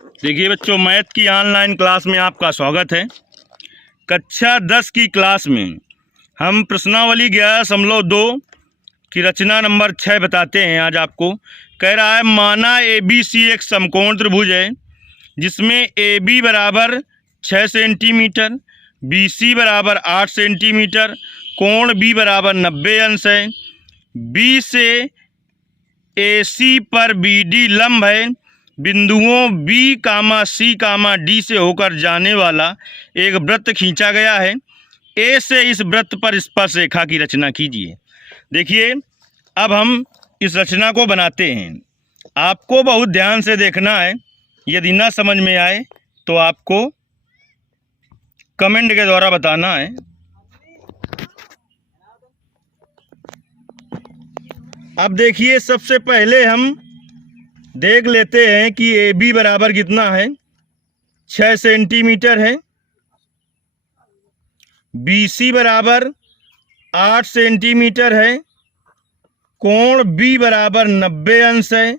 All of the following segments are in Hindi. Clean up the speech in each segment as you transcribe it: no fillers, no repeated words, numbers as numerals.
देखिए बच्चों, मैथ की ऑनलाइन क्लास में आपका स्वागत है। कक्षा 10 की क्लास में हम प्रश्नावली 11.2 की रचना नंबर 6 बताते हैं। आज आपको कह रहा है, माना ABC एक समकोण त्रिभुज है जिसमें AB बराबर 6 सेंटीमीटर, BC बराबर 8 सेंटीमीटर, कोण B बराबर 90 अंश है। B से AC पर BD लंब है। बिंदुओं B, C, D से होकर जाने वाला एक वृत्त खींचा गया है। A से इस वृत्त पर स्पर्श रेखा की रचना कीजिए। देखिए, अब हम इस रचना को बनाते हैं। आपको बहुत ध्यान से देखना है। यदि ना समझ में आए तो आपको कमेंट के द्वारा बताना है। अब देखिए, सबसे पहले हम देख लेते हैं कि AB बराबर कितना है, 6 सेंटीमीटर है। BC बराबर 8 सेंटीमीटर है। कोण B बराबर 90 अंश है।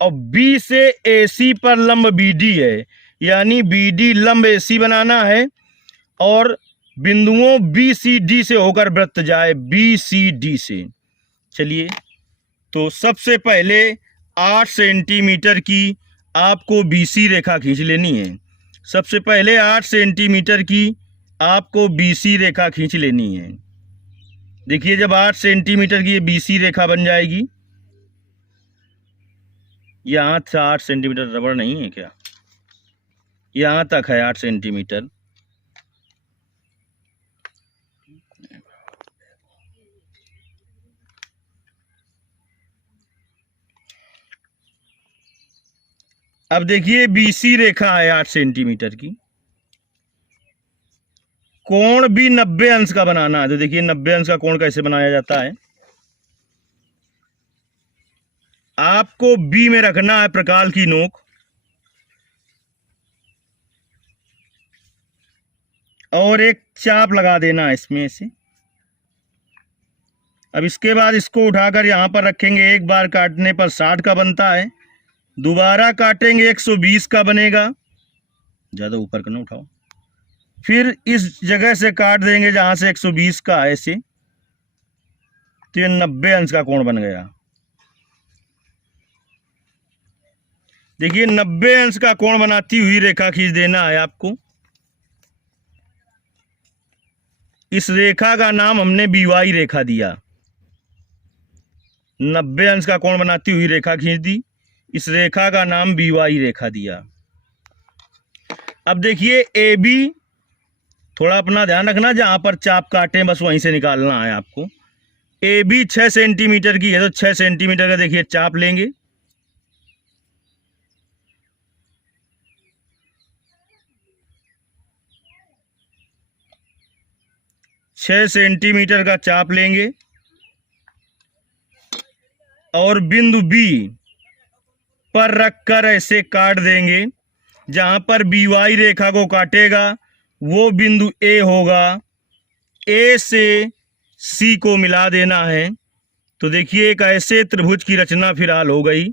और B से AC पर लंब BD है, यानी BD लंब AC बनाना है और बिंदुओं BCD से होकर वृत्त जाए, BCD से। चलिए, तो सबसे पहले 8 सेंटीमीटर की आपको BC रेखा खींच लेनी है। सबसे पहले 8 सेंटीमीटर की आपको BC रेखा खींच लेनी है। देखिए, जब 8 सेंटीमीटर की ये BC रेखा बन जाएगी, यहाँ से 8 सेंटीमीटर रबड़ नहीं है क्या, यहाँ तक है 8 सेंटीमीटर। अब देखिए, BC रेखा है 8 सेंटीमीटर की। कोण भी 90 अंश का बनाना है। तो देखिए, 90 अंश का कोण कैसे बनाया जाता है। आपको B में रखना है प्रकाल की नोक और एक चाप लगा देना है इसमें से। अब इसके बाद इसको उठाकर यहाँ पर रखेंगे। एक बार काटने पर 60 का बनता है, दोबारा काटेंगे 120 का बनेगा। ज़्यादा ऊपर का ना उठाओ। फिर इस जगह से काट देंगे जहाँ से 120 का है, ऐसे। तो ये 90 अंश का कोण बन गया। देखिए, 90 अंश का कोण बनाती हुई रेखा खींच देना है आपको। इस रेखा का नाम हमने BY रेखा दिया। 90 अंश का कोण बनाती हुई रेखा खींच दी, इस रेखा का नाम BY रेखा दिया। अब देखिए, AB, थोड़ा अपना ध्यान रखना, जहां पर चाप काटें बस वहीं से निकालना है आपको। AB 6 सेंटीमीटर की है, तो 6 सेंटीमीटर का देखिए चाप लेंगे। छह सेंटीमीटर का चाप लेंगे और बिंदु B पर रखकर ऐसे काट देंगे। जहां पर BY रेखा को काटेगा वो बिंदु A होगा। A से C को मिला देना है। तो देखिए, एक ऐसे त्रिभुज की रचना फिलहाल हो गई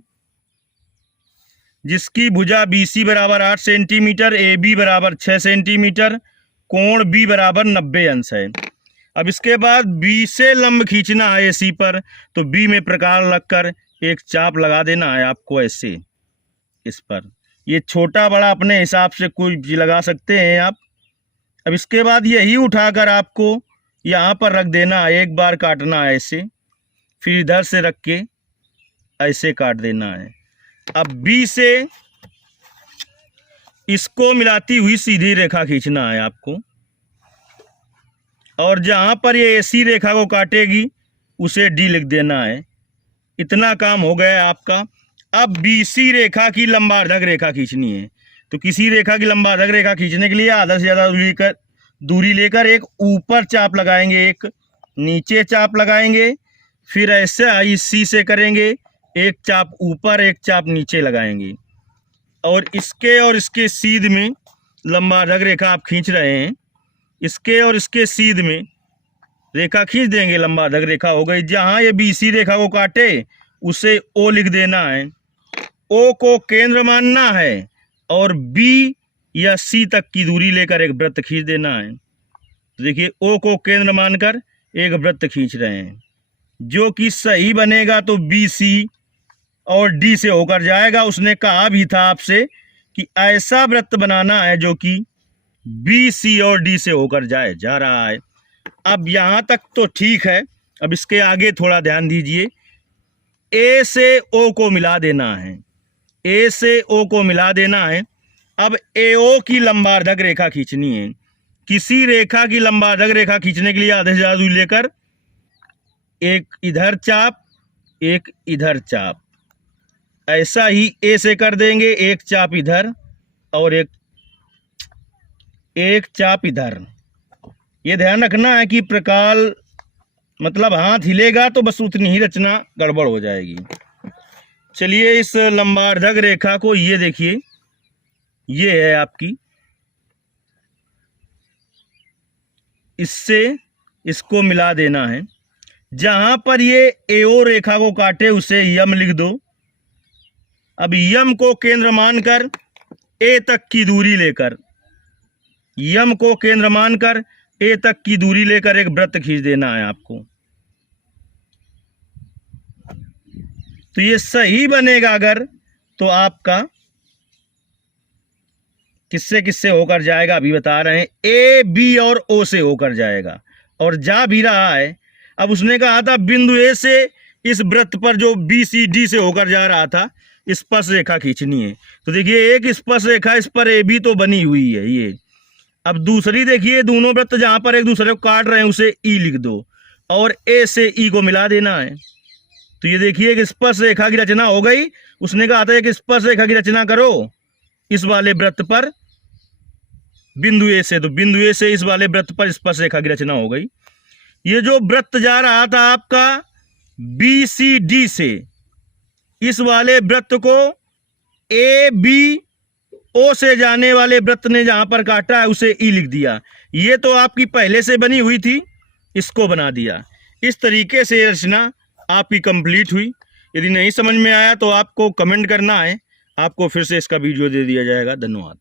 जिसकी भुजा BC बराबर 8 सेंटीमीटर, AB बराबर 6 सेंटीमीटर, कोण B बराबर 90 अंश है। अब इसके बाद B से लंब खींचना है AC पर, तो B में प्रकार लगकर एक चाप लगा देना है आपको, ऐसे इस पर। ये छोटा बड़ा अपने हिसाब से कोई भी लगा सकते हैं आप। अब इसके बाद यही उठाकर आपको यहाँ पर रख देना है। एक बार काटना है ऐसे, फिर इधर से रख के ऐसे काट देना है। अब B से इसको मिलाती हुई सीधी रेखा खींचना है आपको और जहां पर ये AC रेखा को काटेगी उसे D लिख देना है। इतना काम हो गया आपका। अब BC रेखा की लंबार्धक रेखा खींचनी है। तो किसी रेखा की लंबार्धक रेखा खींचने के लिए आधा से ज़्यादा दूरी लेकर एक ऊपर चाप लगाएंगे, एक नीचे चाप लगाएंगे, फिर ऐसे IC से करेंगे, एक चाप ऊपर एक चाप नीचे लगाएंगे और इसके सीध में लंबार्धक रेखा आप खींच रहे हैं। इसके और इसके सीध में रेखा खींच देंगे, लंबार्धक रेखा हो गई। जहां ये BC रेखा को काटे उसे O लिख देना है। O को केंद्र मानना है और बी या सी तक की दूरी लेकर एक वृत्त खींच देना है। तो देखिए ओ को केंद्र मानकर एक वृत्त खींच रहे हैं, जो कि सही बनेगा तो बी सी और डी से होकर जाएगा। उसने कहा भी था आपसे कि ऐसा वृत्त बनाना है जो कि बी सी और डी से होकर जा रहा है। अब यहाँ तक तो ठीक है, अब इसके आगे थोड़ा ध्यान दीजिए। ए से ओ को मिला देना है, ए से ओ को मिला देना है। अब ए ओ की लंबार्धक रेखा खींचनी है। किसी रेखा की लंबार्धक रेखा खींचने के लिए आधे से ज़्यादा दूरी लेकर एक इधर चाप, एक इधर चाप, ऐसा ही ए से कर देंगे। एक चाप इधर और एक चाप इधर। ये ध्यान रखना है कि प्रकाल मतलब हाथ हिलेगा तो बस उतनी ही रचना गड़बड़ हो जाएगी। चलिए इस लंबार्धक रेखा को ये देखिए, ये है आपकी, इससे इसको मिला देना है। जहां पर ये एओ रेखा को काटे उसे यम लिख दो। अब यम को केंद्र मानकर ए तक की दूरी लेकर, यम को केंद्र मानकर ए तक की दूरी लेकर एक वृत्त खींच देना है आपको। तो ये सही बनेगा अगर तो आपका किससे किससे होकर जाएगा अभी बता रहे हैं। ए बी और ओ से होकर जाएगा और जा भी रहा है। अब उसने कहा था बिंदु ए से इस वृत्त पर जो बी सी डी से होकर जा रहा था स्पर्श रेखा खींचनी है। तो देखिए एक स्पर्श रेखा इस पर ए बी तो बनी हुई है ये। अब दूसरी देखिए, दोनों वृत्त जहां पर एक दूसरे को काट रहे हैं उसे ई लिख दो और ए से ई को मिला देना है। तो ये देखिए एक स्पर्श रेखा की रचना हो गई। उसने कहा था एक स्पर्श रेखा की रचना करो इस वाले वृत्त पर बिंदु ए से, तो बिंदु ए से इस वाले वृत्त पर स्पर्श रेखा की रचना हो गई। ये जो वृत्त जा रहा था आपका बी सी डी से, इस वाले वृत्त को ए बी ओ से जाने वाले वृत्त ने जहां पर काटा है उसे ई लिख दिया। ये तो आपकी पहले से बनी हुई थी, इसको बना दिया। इस तरीके से रचना आपकी कंप्लीट हुई। यदि नहीं समझ में आया तो आपको कमेंट करना है, आपको फिर से इसका वीडियो दे दिया जाएगा। धन्यवाद।